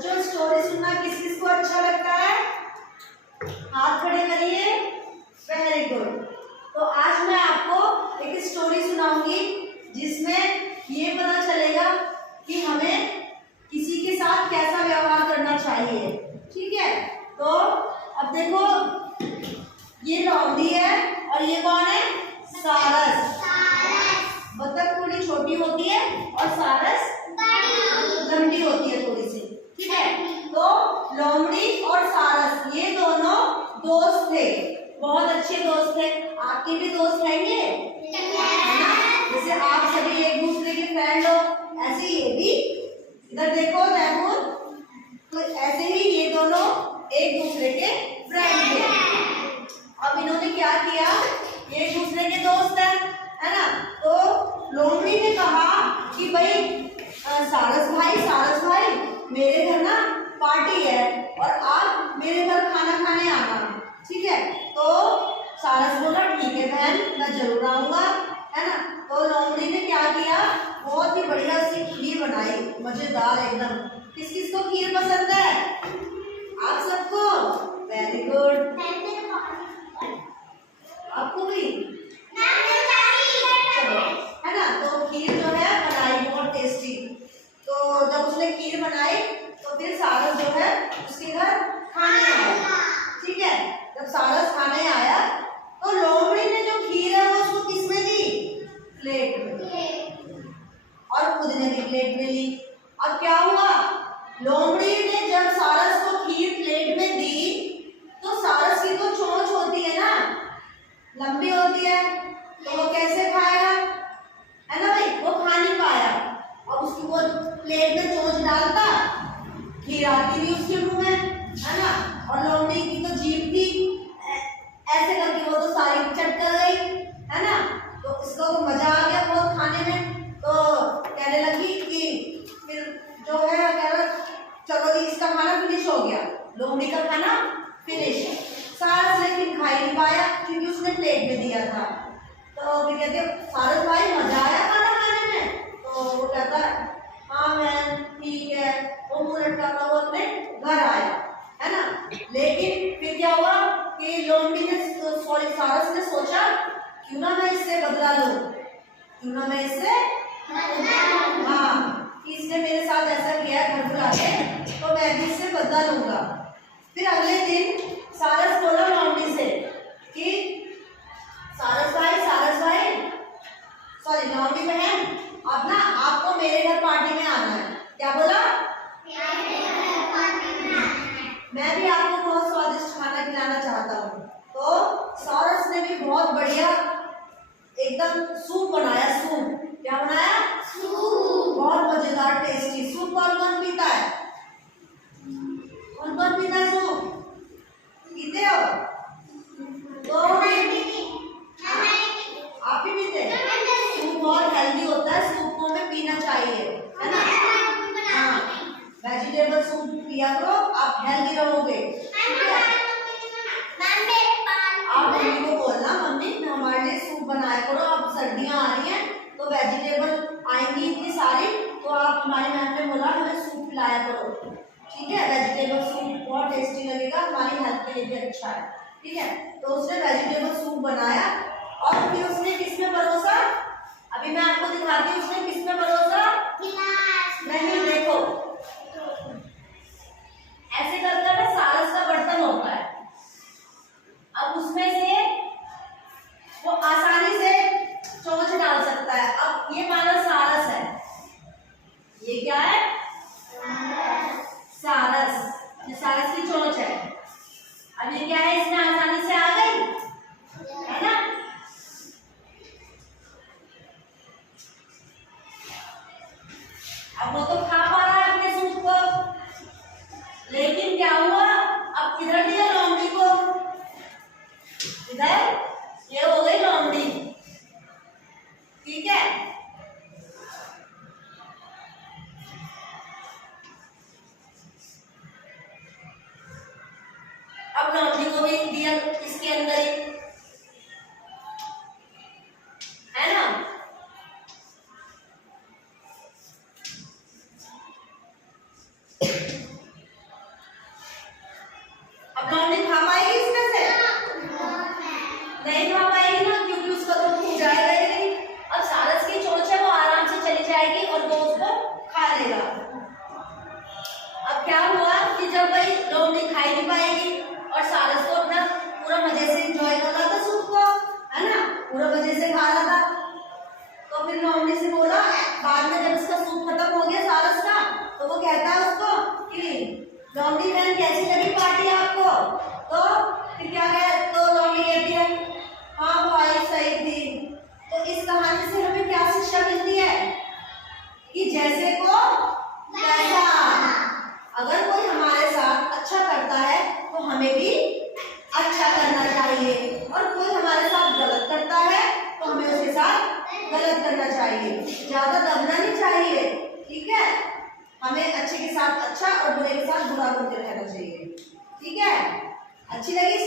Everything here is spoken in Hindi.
बच्चों स्टोरी सुनना किस किस को अच्छा लगता है? हाथ खड़े करिए। Very good. तो आज मैं आपको एक स्टोरी सुनाऊंगी जिसमें ये पता चलेगा कि हमें किसी के साथ कैसा व्यवहार करना चाहिए। ठीक है, तो अब देखो ये लोमड़ी है और ये कौन है? सारस। बतख थोड़ी छोटी होती है और सारस लंबी होती है थोड़ी सी। ठीक है, तो लोमड़ी और सारस ये दोनों दोस्त थे, बहुत अच्छे दोस्त थे। आपके भी दोस्त हैं ये, जैसे आप सभी एक दूसरे के फ्रेंड हो, ऐसे ये भी। इधर देखो तैमूर, तो ऐसे ही ये दोनों एक दूसरे के फ्रेंड थे। अब इन्होंने क्या किया, ये एक दूसरे के दोस्त है ना। तो लोमड़ी ने कहा कि भाई सारस भाई मेरे घर ना पार्टी है और आप मेरे घर खाना खाने आना। ठीक है, तो सारस बोला ठीक है बहन, मैं जरूर आऊंगा, है ना। तो लोमड़ी ने क्या किया, बहुत ही बढ़िया सी खीर बनाई, मजेदार एकदम। किस किस को खीर पसंद है? आप सबको? Very good. आपको भी? चलो, है ना। तो खीर जो है बनाई बहुत टेस्टी। तो जब उसने खीर बनाई तो फिर सारस जो है उसके घर खाने आया। ठीक है, जब सारस खाने आया तो लोमड़ी ने जो खीर है वो उसको किस में दी? प्लेट में, और खुद ने भी प्लेट में ली। अब क्या हुआ, लोमड़ी ने जब सारस को खीर प्लेट में दी तो सारस की तो चोंच होती है ना, लंबी होती है, तो वो कैसे खाएगा, है ना भाई, वो खा नहीं पाया। अब उसकी वो प्लेट में चोंच डालता, खीर आती नहीं उसके मुंह में, है ना। और लोमड़ी की तो जीभ थी, ऐसे करके वो तो सारी चट कर गई, है ना। तो इसको तो मजा आ गया बहुत खाने में, तो कहने लगी कि फिर जो है कह रहा चलो जी इसका खाना फिनिश हो गया, लोमड़ी का खाना फिनिश। सारस लेकिन खा ही नहीं पाया क्योंकि उसने प्लेट में दिया था। तो फिर कहते सारस भाई मजा आया खाना खाने में? तो वो कहता हाँ मैम ठीक है, वो मुंह लटकाता हुआ अपने घर आया, है ना। लेकिन फिर क्या हुआ कि लोमड़ी ने सारस ने सोचा क्यों ना मैं इससे बदला लूं, क्यों ना मैं इससे हाँ कि इसने मेरे साथ ऐसा किया घर बुला के, तो मैं भी इससे बदला लूंगा। फिर अगले दिन सारस बोला लोमड़ी से कि सारस भाई सॉरी लोमड़ी बहन, अब ना आपको मेरे घर पार्टी में आना है। क्या बोला? मैं भी आपको बहुत स्वादिष्ट खाना खिलाना चाहता हूँ। तो सारस ने भी बहुत बढ़िया एकदम सूप बनाया। सूप क्या बनाया? सूप, बहुत मजेदार टेस्टी सूप। कौन कौन पीता है? कौन कौन पीता है सूप? पीते हो? तो आप भी पीते हैं? सूप बहुत हेल्दी होता है, सूप को हमें पीना चाहिए, है ना। हाँ, वेजिटेबल सूप पिया करो, आप हेल्दी रहोगे। आप मम्मी को बोलना मम्मी हमारे लिए सूप बनाया करो, अब सर्दियाँ आ रही हैं तो वेजिटेबल आएंगी इतनी सारी, तो आप हमारी मैम ने बोला हमें सूप पिलाया करो। ठीक है, वेजिटेबल सूप बहुत टेस्टी लगेगा, हमारी हेल्थ के लिए भी अच्छा है। ठीक है, तो उसने वेजिटेबल सूप बनाया और फिर उसने किसमें परोसा? अभी मैं आपको दिखाती हूँ उसने किसमें परोसा। नहीं, देखो ऐसे करके ना सारस का बर्तन होता है, अब उसमें से वो आसानी से चोंच डाल सकता है। अब ये माना सारस है, ये क्या है? सारस, ये सारस की चोंच है। अब ये क्या है, इसमें आसानी से आ गई, है ना। अब वो तो खा पा रहा है अपने सूप को, लेकिन क्या हुआ, अब इधर दिया लोमड़ी को, इधर ये हो गई लोमड़ी। ठीक है, अब लोमड़ी को भी दिया इसके अंदर ही, है ना। क्या हुआ कि जब भाई लोमड़ी खाई नहीं पाएगी और सारस तो अपना पूरा मजे से एंजॉय कर रहा था सूप को, है ना, पूरा मजे से खा रहा था। तो फिर लोमड़ी से बोला, बाद में जब इसका सूप खत्म हो गया सारस का, तो वो कहता है उसको कि लोमड़ी बहन कैसी लगी पार्टी आपको? तो फिर क्या कहे, तो लोमड़ी कहती है हाँ भाई सही थी। तो इस कहानी से हमें क्या शिक्षा मिलती है कि जैसे को वैसा। अगर कोई हमारे साथ अच्छा करता है तो हमें भी अच्छा करना चाहिए, और कोई हमारे साथ गलत करता है तो हमें उसके साथ गलत करना चाहिए, ज्यादा दबना नहीं चाहिए, ठीक है। हमें अच्छे के साथ अच्छा और बुरे के साथ बुरा करते रहना चाहिए, ठीक है। अच्छी लगी